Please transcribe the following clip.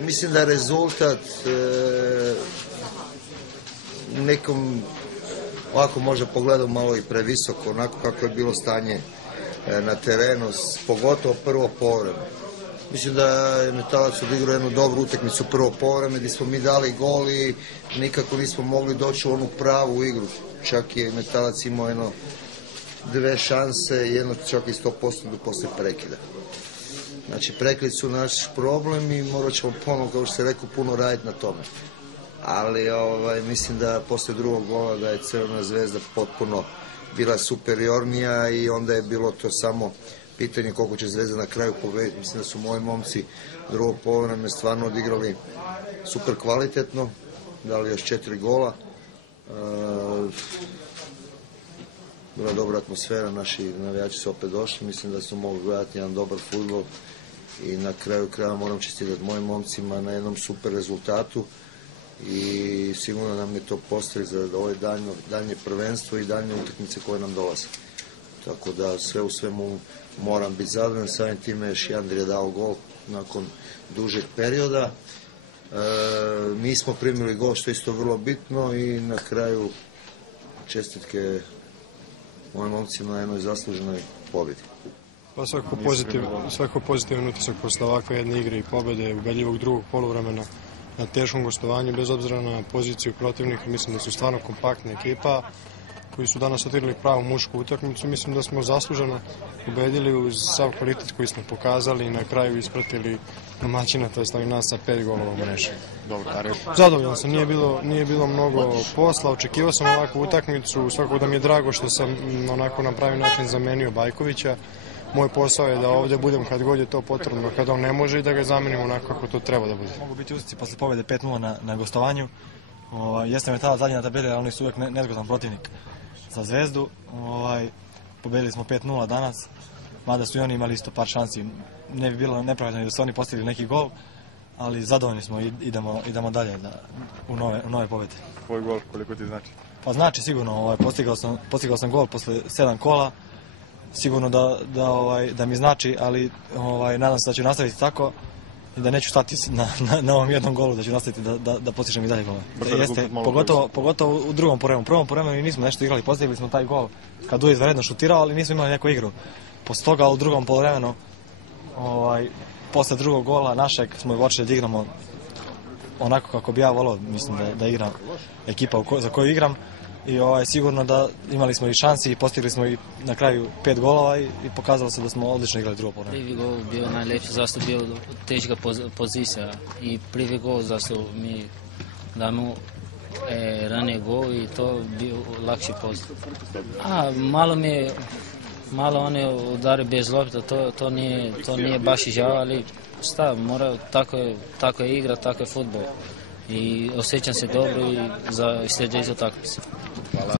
Mislim da rezultat nekom ovako možda pogledam malo i previsoko, onako kako je bilo stanje na terenu, pogotovo prvo povreme. Mislim da je Metalac odigrao jednu dobru utakmicu prvo povreme, gdje smo mi dali gol i nikako nismo mogli doći u onu pravu igru. Čak je Metalac imao dve šanse, jedno čak i 100% posle prekida. Znači, prekid su naš problem i morat ćemo ponovno, kao što se rekao, puno raditi na tome. Ali mislim da posle drugog gola da je Crvena Zvezda potpuno bila superiornija i onda je bilo to samo pitanje koliko će Zvezda na kraju pobediti. Mislim da su moji momci drugog povremena stvarno odigrali super kvalitetno, dali još 4 gola. Bila dobra atmosfera, naši navijači su opet došli, mislim da su mogli gledati jedan dobar fudbal i na kraju kraja moram čestitati mojim momcima na jednom super rezultatu i sigurno nam je to postoji za ovo daljnje prvenstvo i daljnje utakmice koje nam dolaze. Tako da sve u svemu moram biti zadovoljan, samim time još Jandri je dao gol nakon dužeg perioda. Mi smo primili gol, što je isto vrlo bitno, i na kraju čestitke mojim momcima na jednoj zasluženoj pobjedi. Pa svako pozitivan utisak posle ovakve jedne igre i pobjede, ubedljivog drugog poluvremena na teškom gostovanju, bez obzira na poziciju protivnika. Mislim da su stvarno kompaktna ekipa koji su danas odigrali pravu mušku utakmicu. Mislim da smo zasluženo ubedili uz sav kvalitet koji smo pokazali i na kraju ispratili domaćina, to je nas sa 5 golova u mreži. Zadovoljan sam, nije bilo mnogo posla, očekivao sam ovakvu utakmicu, svakako da mi je drago što sam onako na pravi način zamenio Bajkovića. Moj posao je da ovdje budem kad god je to potrebno, kad on ne može, i da ga zamenim onako kako to treba da bude. Mogu biti uspjesi posle pobjede 5-0 na gostovanju. Jeste Metalac zadnji na tabeli, ali oni su uvijek nezgodan protivnik za Zvezdu. Pobedili smo 5-0 danas, mada su i oni imali isto par šansi. Ne bi bilo nepravedno da su oni postigli neki gol, ali zadovoljni smo i idemo dalje u nove pobjede. Tvoj gol koliko ti znači? Pa znači sigurno, postigao sam gol posle 7 kola. Sigurno da mi znači, ali nadam se da ću nastaviti tako i da neću stati na ovom jednom golu, da ću nastaviti da postižem i dalje gole. Jeste, pogotovo u drugom povremenu. U prvom povremenu nismo nešto igrali, postigli smo taj gol kad je izvanredno šutirao, ali nismo imali neku igru. Posle toga u drugom povremenu, posle drugog gola našeg, smo počeli da igramo onako kako bi ja volao, mislim da igra ekipa za koju igram. I sigurno da imali smo i šansi i postigli smo i na kraju 5 golova i pokazalo se da smo odlično igrali drugo povreme. Prvi gol bio najlepši, zašto bio teška pozicija i prvi gol zašto mi damo ranije gol i to bio lakši post. Malo one udari bez lopta, to nije baš i žao, ali šta, tako je igra, tako je fudbal. I osjećam se dobro i za sljedeću utakmicu.